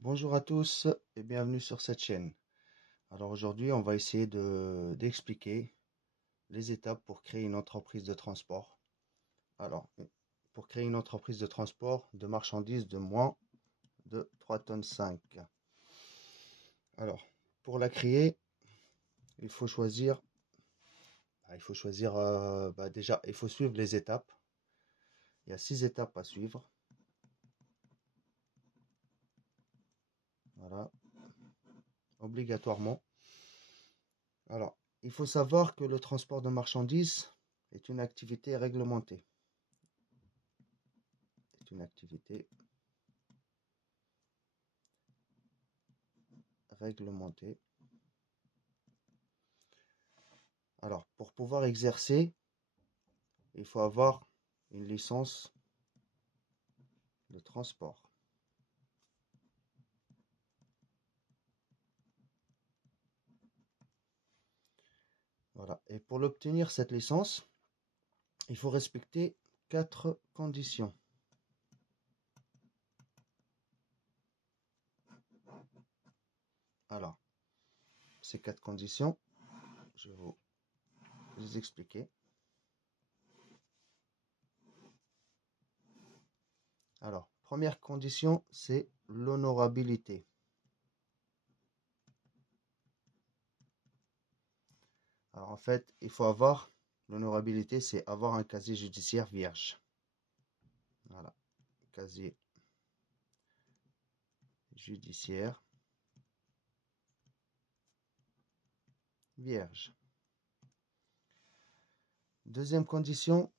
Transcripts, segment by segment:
Bonjour à tous et bienvenue sur cette chaîne. Alors aujourd'hui, on va essayer d'expliquer les étapes pour créer une entreprise de transport. Alors, pour créer une entreprise de transport de marchandises de moins de 3 tonnes 5. Alors, pour la créer, il faut choisir, déjà, il faut suivre les étapes. Il y a 6 étapes à suivre. Voilà, obligatoirement. Alors, il faut savoir que le transport de marchandises est une activité réglementée. C'est une activité réglementée. Alors, pour pouvoir exercer, il faut avoir une licence de transport. Voilà. Et pour l'obtenir, cette licence, il faut respecter 4 conditions. Alors, ces 4 conditions, je vais vous les expliquer. Alors, première condition, c'est l'honorabilité. Alors, en fait, il faut avoir l'honorabilité, c'est avoir un casier judiciaire vierge. Voilà, casier judiciaire vierge. Deuxième condition,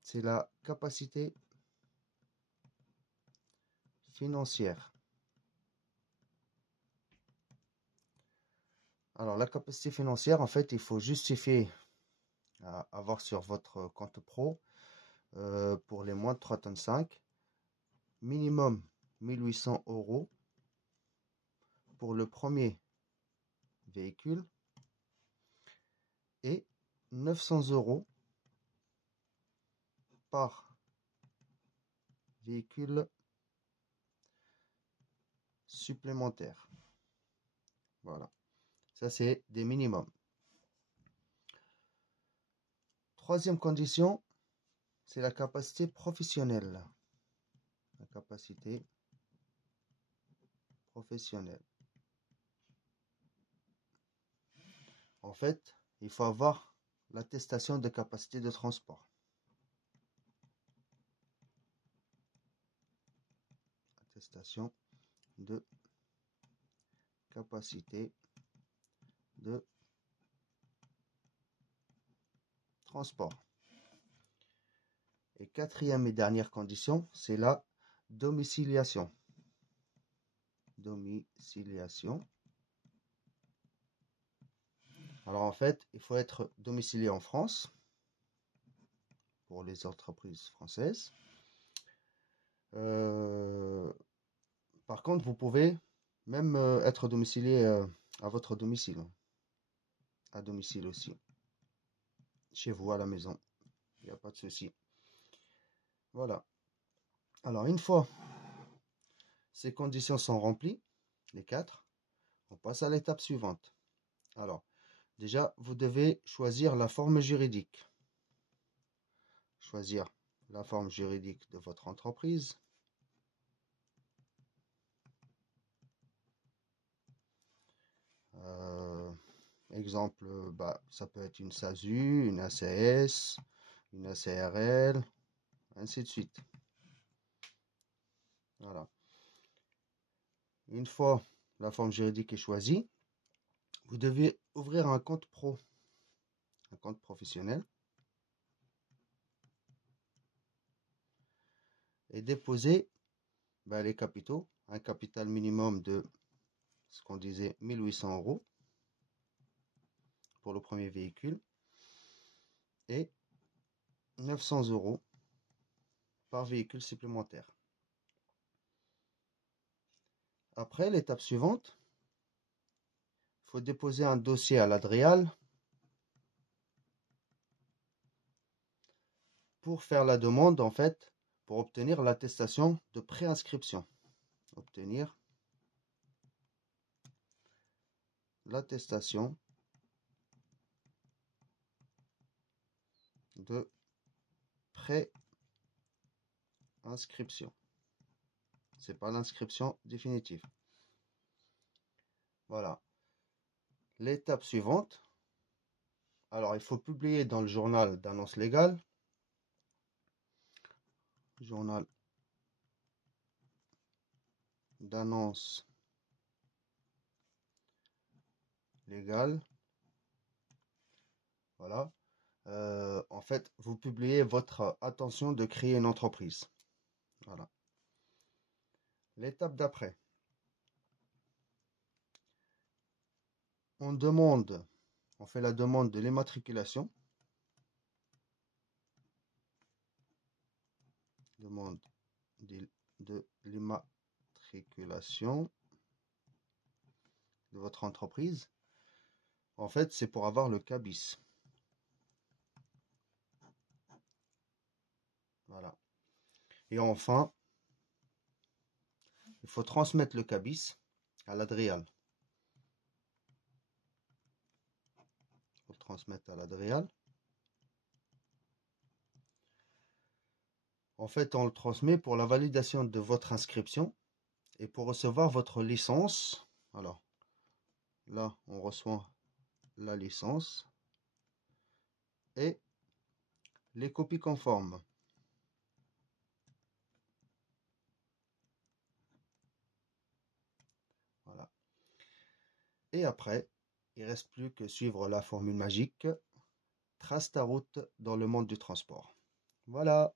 c'est la capacité financière. Alors, la capacité financière, en fait, il faut justifier avoir sur votre compte pro pour les moins de 3 tonnes 5, minimum 1800 euros pour le premier véhicule et 900 euros par véhicule supplémentaire. Voilà, ça c'est des minimums. Troisième condition, c'est la capacité professionnelle. La capacité professionnelle. En fait, il faut avoir l'attestation de capacité de transport. Attestation de capacité de transport. Et quatrième et dernière condition, c'est la domiciliation. Domiciliation. Alors en fait, il faut être domicilié en France pour les entreprises françaises. Par contre, vous pouvez même être domicilié à votre domicile. À domicile aussi. Chez vous, à la maison. Il n'y a pas de souci. Voilà. Alors, une fois ces conditions sont remplies, les 4, on passe à l'étape suivante. Alors, déjà, vous devez choisir la forme juridique. Choisir la forme juridique de votre entreprise. Exemple, ça peut être une SASU, une ACS, une ACRL, ainsi de suite. Voilà. Une fois la forme juridique est choisie, vous devez ouvrir un compte pro, un compte professionnel, et déposer les capitaux, un capital minimum de ce qu'on disait 1800 euros pour le premier véhicule et 900 euros par véhicule supplémentaire. Après, l'étape suivante, il faut déposer un dossier à l'Adréal pour faire la demande, en fait, pour obtenir l'attestation de préinscription. obtenir l'attestation de pré-inscription. C'est pas l'inscription définitive. Voilà. L'étape suivante. Alors, il faut publier dans le journal d'annonce légale. Journal d'annonce légale. Voilà. En fait, vous publiez votre intention de créer une entreprise. Voilà. L'étape d'après. On fait la demande de l'immatriculation. Demande de l'immatriculation de votre entreprise. En fait, c'est pour avoir le cabis. Voilà. Et enfin, il faut transmettre le cabis à l'Adrial. Il faut le transmettre à l'Adrial. En fait, on le transmet pour la validation de votre inscription et pour recevoir votre licence. Alors, là, on reçoit la licence et les copies conformes. Voilà. Et après, il ne reste plus que suivre la formule magique. Trace ta route dans le monde du transport. Voilà.